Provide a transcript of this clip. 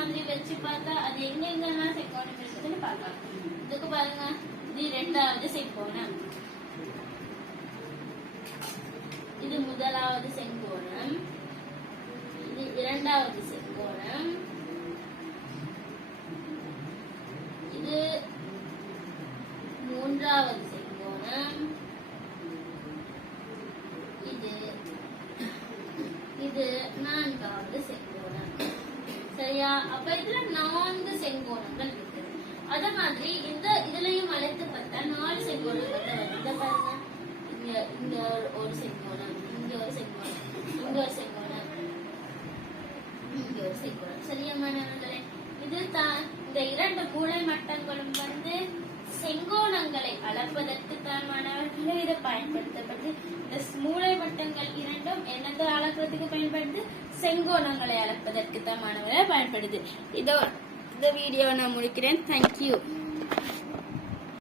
மாதிரி வச்சு பார்த்தா அது எங்கெங்கெல்லாம் செங்கோணம் இருக்குதுன்னு பார்க்கலாம். இதுக்கு பாருங்க. இது ரெண்டாவது செங்கோணம் இது முதலாவது செங்கோணம் இது இரண்டாவது செங்கோணம் இது மூன்றாவது செங்கோணம் இது இது நான்காவது செங்கோணம் சரியா அப்ப இதுல நான்கு செங்கோணங்கள் இருக்குது அத மாதிரி இந்த இதுலயும் அழைத்து பார்த்தா நாலு செங்கோணங்கள் வருது பாருங்க. இங்க இங்க ஒரு- செங்கோணம் இங்க ஒரு செங்கோணம் இங்க ஒரு செங்கோணம் இங்க ஒரு செங்கோணம். சரியா மாணவர்களே? இது தான் இந்த இரண்டு மூளை மட்டங்களும் வந்து செங்கோணங்களை அளப்பதற்கு தான் மாணவர்களே இதை பயன்படுத்தப்படுது. இந்த மூளை மட்டங்கள் இரண்டும் என்னத்தை அளக்கிறதுக்கு பயன்படுத்த செங்கோணங்களை அளப்பதற்கு தான் மாணவர்களே பயன்படுது. இதோ இந்த வீடியோ நான் முடிக்கிறேன். தேங்க்யூ